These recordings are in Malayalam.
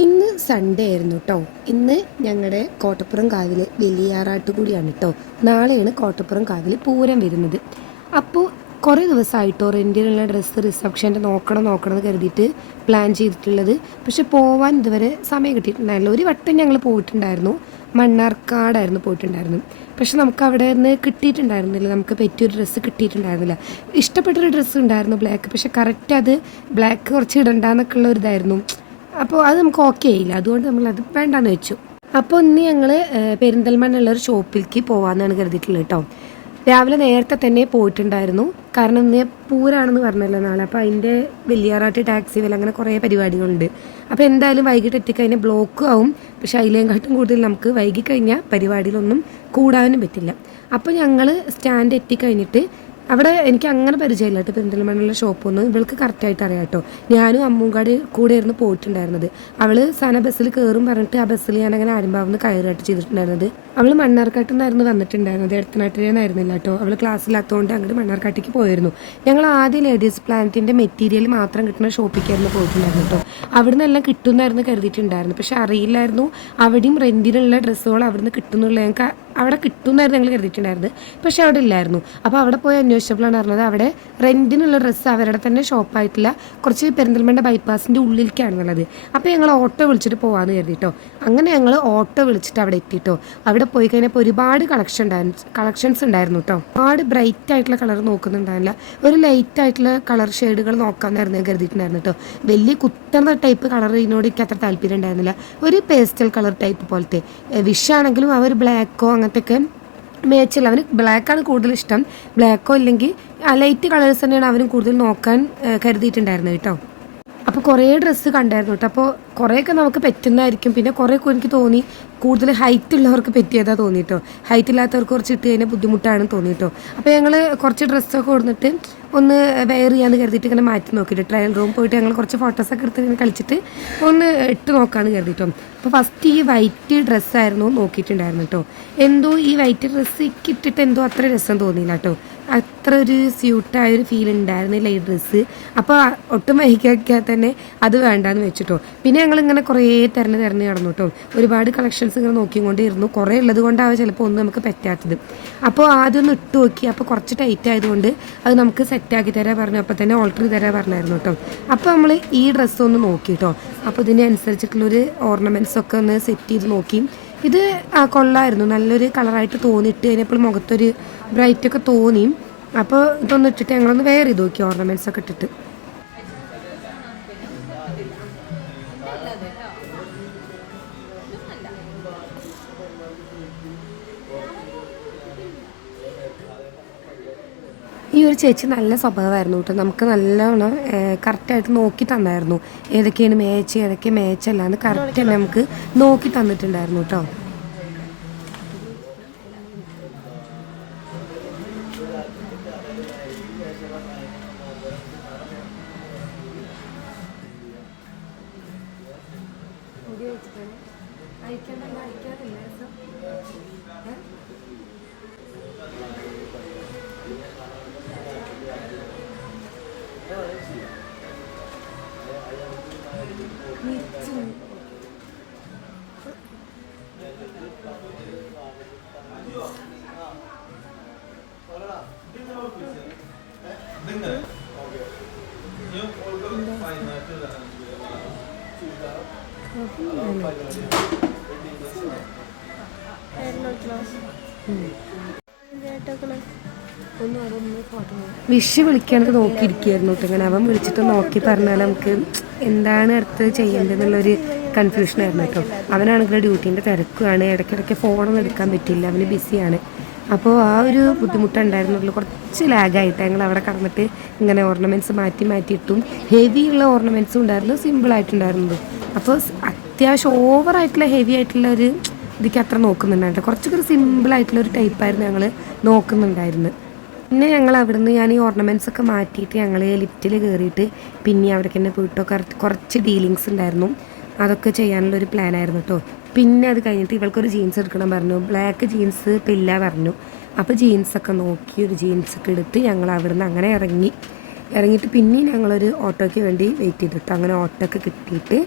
ഇന്ന് സൺഡേ ആയിരുന്നു കേട്ടോ. ഇന്ന് ഞങ്ങളുടെ കോട്ടപ്പുറം കാവിൽ വലിയാറാട്ട് കൂടിയാണ് കേട്ടോ. നാളെയാണ് കോട്ടപ്പുറം കാവിൽ പൂരം വരുന്നത്. അപ്പോൾ കുറേ ദിവസമായിട്ടോ റെൻറ്റിനുള്ള ഡ്രസ്സ് റിസപ്ഷൻ്റെ നോക്കണം എന്ന് കരുതിയിട്ട് പ്ലാൻ ചെയ്തിട്ടുള്ളത്. പക്ഷെ പോവാൻ ഇതുവരെ സമയം കിട്ടിയിട്ടുണ്ടായില്ല. ഒരു വട്ടം ഞങ്ങൾ പോയിട്ടുണ്ടായിരുന്നു, മണ്ണാർക്കാടായിരുന്നു പോയിട്ടുണ്ടായിരുന്നു. പക്ഷെ നമുക്ക് അവിടെ നിന്ന് കിട്ടിയിട്ടുണ്ടായിരുന്നില്ല, നമുക്ക് പറ്റിയൊരു ഡ്രസ്സ് കിട്ടിയിട്ടുണ്ടായിരുന്നില്ല. ഇഷ്ടപ്പെട്ടൊരു ഡ്രസ്സ് ഉണ്ടായിരുന്നു ബ്ലാക്ക്, പക്ഷെ കറക്റ്റ് അത് ബ്ലാക്ക് കുറച്ച് ഇടണ്ടെന്നൊക്കെ ഉള്ള ഒരു ഇതായിരുന്നു. അപ്പോൾ അത് നമുക്ക് ഓക്കെ ആയില്ല, അതുകൊണ്ട് നമ്മളത് വേണ്ടാന്ന് വെച്ചു. അപ്പോൾ ഇന്ന് ഞങ്ങൾ പെരിന്തൽമണ്ണ ഒരു ഷോപ്പിലേക്ക് പോകാമെന്നാണ് കരുതിയിട്ടുള്ളത് കേട്ടോ. രാവിലെ നേരത്തെ തന്നെ പോയിട്ടുണ്ടായിരുന്നു, കാരണം ഇന്ന് പൂരാണെന്ന് പറഞ്ഞല്ലോ നാളെ. അപ്പോൾ അതിൻ്റെ വലിയാറാട്ട് ടാക്സി വില അങ്ങനെ കുറേ പരിപാടികളുണ്ട്. അപ്പോൾ എന്തായാലും വൈകിട്ട് എത്തിക്കഴിഞ്ഞാൽ ബ്ലോക്കും ആവും. പക്ഷേ അതിലേക്കാട്ടും കൂടുതൽ നമുക്ക് വൈകിക്കഴിഞ്ഞാൽ പരിപാടിയിലൊന്നും കൂടാനും പറ്റില്ല. അപ്പോൾ ഞങ്ങൾ സ്റ്റാൻഡ് എത്തിക്കഴിഞ്ഞിട്ട് അവിടെ എനിക്ക് അങ്ങനെ പരിചയമില്ല കേട്ടോ പെരിന്തൽമണ്ണയിലെ ഷോപ്പൊന്നും. ഇവൾക്ക് കറക്റ്റായിട്ട് അറിയാം കേട്ടോ. ഞാനും അമ്മൂങ്കാട് കൂടെ ആയിരുന്നു പോയിട്ടുണ്ടായിരുന്നത്. അവൾ സന ബസ്സിൽ കയറും പറഞ്ഞിട്ട് ആ ബസ്സിൽ ഞാനങ്ങനെ ആരംഭാവുന്ന കയറായിട്ട് ചെയ്തിട്ടുണ്ടായിരുന്നത്. അവൾ മണ്ണാർക്കാട്ടിൽ നിന്നായിരുന്നു വന്നിട്ടുണ്ടായിരുന്നത്, എടത്തനാട്ടിൽ നിന്നായിരുന്നില്ല കേട്ടോ. അവൾ ക്ലാസ്സിലാത്തതുകൊണ്ട് അങ്ങോട്ട് മണ്ണാർക്കാട്ടേക്ക് പോയിരുന്നു. ഞങ്ങൾ ആദ്യം ലേഡീസ് പ്ലാനറ്റിൻ്റെ മെറ്റീരിയൽ മാത്രം കിട്ടുന്ന ഷോപ്പിലേക്കായിരുന്നു പോയിട്ടുണ്ടായിരുന്നു കേട്ടോ. അവിടെ നിന്നെല്ലാം കിട്ടുമെന്നായിരുന്നു കരുതിയിട്ടുണ്ടായിരുന്നു, പക്ഷെ അറിയില്ലായിരുന്നു അവിടെയും റെൻറ്റിനുള്ള ഡ്രസ്സുകൾ അവിടെ നിന്ന് കിട്ടുന്നുള്ള. ഞങ്ങൾക്ക് അവിടെ കിട്ടുമെന്നായിരുന്നു ഞങ്ങൾ കരുതിയിട്ടുണ്ടായിരുന്നത്, പക്ഷെ അവിടെ ഇല്ലായിരുന്നു. അപ്പോൾ അവിടെ പോയി അന്വേഷിച്ചപ്പോഴാണ് പറഞ്ഞത് അവിടെ റെൻറ്റിനുള്ള ഡ്രസ്സ് അവരുടെ തന്നെ ഷോപ്പായിട്ടില്ല, കുറച്ച് പെരിന്തൽമണ്ണ ബൈപ്പാസിൻ്റെ ഉള്ളിലേക്കാണെന്നുള്ളത്. അപ്പോൾ ഞങ്ങൾ ഓട്ടോ വിളിച്ചിട്ട് പോകാമെന്ന് കരുതിട്ടോ. അങ്ങനെ ഞങ്ങൾ ഓട്ടോ വിളിച്ചിട്ട് അവിടെ എത്തിയിട്ടോ. അവിടെ പോയി കഴിഞ്ഞപ്പോൾ ഒരുപാട് കളക്ഷൻസ് ഉണ്ടായിരുന്നു കേട്ടോ. ഒരുപാട് ബ്രൈറ്റ് ആയിട്ടുള്ള കളർ നോക്കുന്നുണ്ടായിരുന്നില്ല, ഒരു ലൈറ്റ് ആയിട്ടുള്ള കളർ ഷെയ്ഡുകൾ നോക്കാമെന്നായിരുന്നു ഞാൻ കരുതിയിട്ടുണ്ടായിരുന്നു കേട്ടോ. വലിയ കുത്തുന്ന ടൈപ്പ് കളർ ഇതിനോട് എനിക്ക് അത്ര താല്പര്യം ഉണ്ടായിരുന്നില്ല. ഒരു പേസ്റ്റൽ കളർ ടൈപ്പ് പോലത്തെ വിഷാണെങ്കിലും ആ ഒരു ബ്ലാക്കോ അങ്ങനത്തെയൊക്കെ മേച്ചല്ല. അവന് ബ്ലാക്കാണ് കൂടുതൽ ഇഷ്ടം. ബ്ലാക്കോ ഇല്ലെങ്കിൽ ലൈറ്റ് കളേഴ്സ് തന്നെയാണ് അവനും കൂടുതൽ നോക്കാൻ കരുതിയിട്ടുണ്ടായിരുന്നത് കേട്ടോ. അപ്പോൾ കുറേ ഡ്രസ്സ് കണ്ടായിരുന്നു കേട്ടോ. അപ്പോൾ കുറേയൊക്കെ നമുക്ക് പറ്റുന്നതായിരിക്കും, പിന്നെ കുറേയൊക്കെ എനിക്ക് തോന്നി കൂടുതൽ ഹൈറ്റ് ഉള്ളവർക്ക് പറ്റിയതാണ് തോന്നിയിട്ടോ. ഹൈറ്റ് ഇല്ലാത്തവർക്ക് കുറച്ച് ഇട്ട് കഴിഞ്ഞാൽ ബുദ്ധിമുട്ടാണെന്ന് തോന്നിയിട്ടോ. അപ്പോൾ ഞങ്ങൾ കുറച്ച് ഡ്രസ്സൊക്കെ കൊടുത്തിട്ട് ഒന്ന് വെയർ ചെയ്യാമെന്ന് കരുതിയിട്ട് ഇങ്ങനെ മാറ്റി നോക്കിയിട്ട് ട്രയൽ റൂം പോയിട്ട് ഞങ്ങൾ കുറച്ച് ഫോട്ടോസൊക്കെ എടുത്ത് ഇങ്ങനെ കളിച്ചിട്ട് ഒന്ന് ഇട്ട് നോക്കാമെന്ന് കരുതിയിട്ടോ. അപ്പോൾ ഫസ്റ്റ് ഈ വൈറ്റ് ഡ്രസ്സായിരുന്നു നോക്കിയിട്ടുണ്ടായിരുന്നു കേട്ടോ. എന്തോ ഈ വൈറ്റ് ഡ്രസ്സ് ഇട്ടിട്ട് എന്തോ അത്ര രസം തോന്നിയില്ല കേട്ടോ. അത്ര ഒരു സ്യൂട്ടായൊരു ഫീൽ ഉണ്ടായിരുന്നില്ല ഈ ഡ്രസ്സ്. അപ്പോൾ ഒട്ടും വൈകിക്കാൻ തന്നെ അത് വേണ്ടാന്ന് വെച്ചിട്ടോ. പിന്നെ ഞങ്ങളിങ്ങനെ കുറേ തിരഞ്ഞ് നടന്നു കേട്ടോ. ഒരുപാട് കളക്ഷൻസ് ഇങ്ങനെ നോക്കിക്കൊണ്ടിരുന്നു. കുറേ ഉള്ളത് കൊണ്ടാവും ചിലപ്പോൾ ഒന്നും നമുക്ക് പറ്റാത്തത്. അപ്പോൾ ആദ്യം ഒന്ന് ഇട്ട് നോക്കി. അപ്പോൾ കുറച്ച് ടൈറ്റ് ആയതുകൊണ്ട് അത് നമുക്ക് സെറ്റാക്കി തരാൻ പറഞ്ഞു. അപ്പോൾ തന്നെ ഓൾട്ടർ തരാൻ പറഞ്ഞായിരുന്നു കേട്ടോ. അപ്പോൾ നമ്മൾ ഈ ഡ്രസ്സ് ഒന്ന് നോക്കി കേട്ടോ. അപ്പോൾ ഇതിനനുസരിച്ചിട്ടുള്ളൊരു ഓർണമെൻറ്റ്സൊക്കെ ഒന്ന് സെറ്റ് ചെയ്ത് നോക്കി. ഇത് കൊള്ളായിരുന്നു, നല്ലൊരു കളറായിട്ട് തോന്നിയിട്ട് കഴിഞ്ഞപ്പോൾ മുഖത്തൊരു ബ്രൈറ്റൊക്കെ തോന്നി. അപ്പോൾ ഇതൊന്ന് ഇട്ടിട്ട് ഞങ്ങളൊന്ന് വെയർ ചെയ്ത് നോക്കി ഓർണമെൻറ്റ്സ് ഒക്കെ ഇട്ടിട്ട്. ഈ ഒരു ചേച്ചി നല്ല സ്വഭാവമായിരുന്നു കേട്ടോ. നമുക്ക് നല്ലോണം കറക്റ്റായിട്ട് നോക്കി തന്നായിരുന്നു, ഏതൊക്കെയാണ് മേച്ച് ഏതൊക്കെ മേച്ചല്ല എന്ന് കറക്റ്റ് തന്നെ നമുക്ക് നോക്കി തന്നിട്ടുണ്ടായിരുന്നു കേട്ടോ. വിഷ് വിളിക്കാനൊക്കെ നോക്കിയിരിക്കുകയായിരുന്നു കേട്ടോ. ഇങ്ങനെ അവൻ വിളിച്ചിട്ട് നോക്കി പറഞ്ഞാൽ നമുക്ക് എന്താണ് അടുത്ത് ചെയ്യേണ്ടതെന്നുള്ളൊരു കൺഫ്യൂഷനായിരുന്നു കേട്ടോ. അവനാണെങ്കിൽ ഡ്യൂട്ടീൻ്റെ തിരക്കുമാണ്, ഇടയ്ക്കിടയ്ക്ക് ഫോണൊന്നും എടുക്കാൻ പറ്റില്ല, അവന് ബിസിയാണ്. അപ്പോൾ ആ ഒരു ബുദ്ധിമുട്ടുണ്ടായിരുന്നുള്ളൂ. കുറച്ച് ലാഗായിട്ട് ഞങ്ങൾ അവിടെ കടന്നിട്ട് ഇങ്ങനെ ഓർണമെൻറ്റ്സ് മാറ്റിയിട്ടും ഹെവിയുള്ള ഓർണമെൻറ്റ്സും ഉണ്ടായിരുന്നു, സിമ്പിളായിട്ടുണ്ടായിരുന്നത്. അപ്പോൾ അത്യാവശ്യം ഓവറായിട്ടുള്ള ഹെവി ആയിട്ടുള്ള ഒരു ഇതിക്ക് അത്ര നോക്കുന്നുണ്ടായിരുന്നു. കുറച്ചൊക്കെ ഒരു സിമ്പിളായിട്ടുള്ള ഒരു ടൈപ്പായിരുന്നു ഞങ്ങൾ നോക്കുന്നുണ്ടായിരുന്നത്. പിന്നെ ഞങ്ങൾ അവിടുന്ന് ഞാൻ ഈ ഓർണമെൻറ്റ്സ് ഒക്കെ മാറ്റിയിട്ട് ഞങ്ങൾ ലിഫ്റ്റിൽ കയറിയിട്ട് പിന്നെ അവിടേക്ക് തന്നെ പോയിട്ടോ കുറച്ച് ഡീലിങ്സ് ഉണ്ടായിരുന്നു, അതൊക്കെ ചെയ്യാനുള്ളൊരു പ്ലാനായിരുന്നു കേട്ടോ. പിന്നെ അത് കഴിഞ്ഞിട്ട് ഇവൾക്കൊരു ജീൻസ് എടുക്കണം പറഞ്ഞു, ബ്ലാക്ക് ജീൻസ് ഇല്ല പറഞ്ഞു. അപ്പോൾ ജീൻസൊക്കെ നോക്കി ഒരു ജീൻസൊക്കെ എടുത്ത് ഞങ്ങൾ അവിടുന്ന് അങ്ങനെ ഇറങ്ങി. ഇറങ്ങിയിട്ട് പിന്നെയും ഞങ്ങളൊരു ഓട്ടോയ്ക്ക് വേണ്ടി വെയിറ്റ് ചെയ്തിട്ട് അങ്ങനെ ഓട്ടോക്ക് കിട്ടിയിട്ട്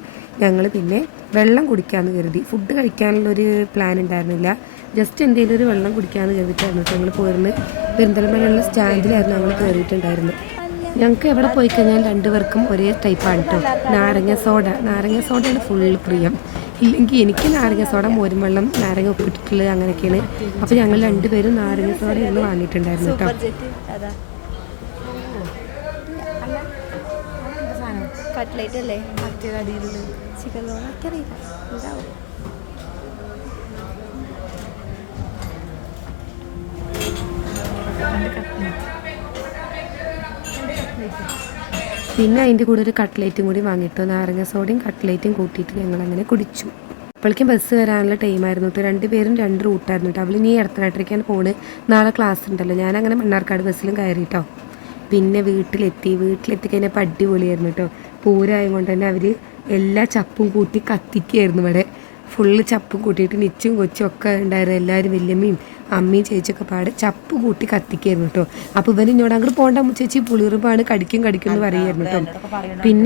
ഞങ്ങൾ പിന്നെ വെള്ളം കുടിക്കാമെന്ന് കരുതി. ഫുഡ് കഴിക്കാനുള്ളൊരു പ്ലാൻ ഉണ്ടായിരുന്നില്ല, ജസ്റ്റ് എന്തെങ്കിലും ഒരു വെള്ളം കുടിക്കാമെന്ന് കരുതിയിട്ടായിരുന്നു ഞങ്ങൾ പോയിരുന്നത്. പെരിന്തൽമണ്ണയുള്ള സ്റ്റാൻഡിലായിരുന്നു ഞങ്ങൾ കയറിയിട്ടുണ്ടായിരുന്നത്. ഞങ്ങൾക്ക് എവിടെ പോയി കഴിഞ്ഞാൽ രണ്ടുപേർക്കും ഒരേ ടൈപ്പാണ് കേട്ടോ, നാരങ്ങ സോഡയാണ് ഫുൾ പ്രിയം. ഇല്ലെങ്കിൽ എനിക്ക് നാരങ്ങ സോഡ, മോരും വെള്ളം, നാരങ്ങ ഉപ്പിട്ടിട്ടുള്ളത് അങ്ങനെയൊക്കെയാണ്. അപ്പോൾ ഞങ്ങൾ രണ്ടുപേരും നാരങ്ങ സോഡയാണ് വാങ്ങിയിട്ടുണ്ടായിരുന്നു കേട്ടോ. കട്ട്ലേറ്റ് അല്ലേ മറ്റേ കടിയിലുള്ള ചിക്കൻ റോൾ എനിക്കറിയില്ല ഉണ്ടാവും. പിന്നെ അതിൻ്റെ കൂടെ ഒരു കട്ട്ലേറ്റും കൂടി വാങ്ങിയിട്ടു. നാരങ്ങ സോഡയും കട്ട്ലേറ്റും കൂട്ടിയിട്ട് ഞങ്ങളങ്ങനെ കുടിച്ചു. അപ്പോഴേക്കും ബസ് വരാനുള്ള ടൈമായിരുന്നു കേട്ടോ. രണ്ടുപേരും 2 റൂട്ടായിരുന്നു കേട്ടോ. അവൾ ഇനി എടത്തനാട്ടിലേക്കാണ് പോകുന്നത്, നാളെ ക്ലാസ് ഉണ്ടല്ലോ. ഞാനങ്ങനെ മണ്ണാർക്കാട് ബസ്സിലും കയറി കേട്ടോ. പിന്നെ വീട്ടിലെത്തി കഴിഞ്ഞാൽ അടിപൊളിയായിരുന്നു കേട്ടോ. പൂരമായത് കൊണ്ട് തന്നെ അവർ എല്ലാ ചപ്പും കൂട്ടി കത്തിക്കുകയായിരുന്നു. ഇവിടെ ഫുള്ള് ചപ്പും കൂട്ടിയിട്ട് നിച്ചും കൊച്ചും ഒക്കെ ഉണ്ടായിരുന്നു. എല്ലാവരും വല്യമ്മയും അമ്മയും ചേച്ചിയൊക്കെ പാടെ ചപ്പ് കൂട്ടി കത്തിക്കുകയായിരുന്നു കേട്ടോ. അപ്പോൾ ഇവൻ എന്നോട് അങ്ങോട്ട് പോകണ്ട ചേച്ചി, പുളിറുമ്പാണ്, കടിക്കും എന്ന് പറയുമായിരുന്നു കേട്ടോ. പിന്നെ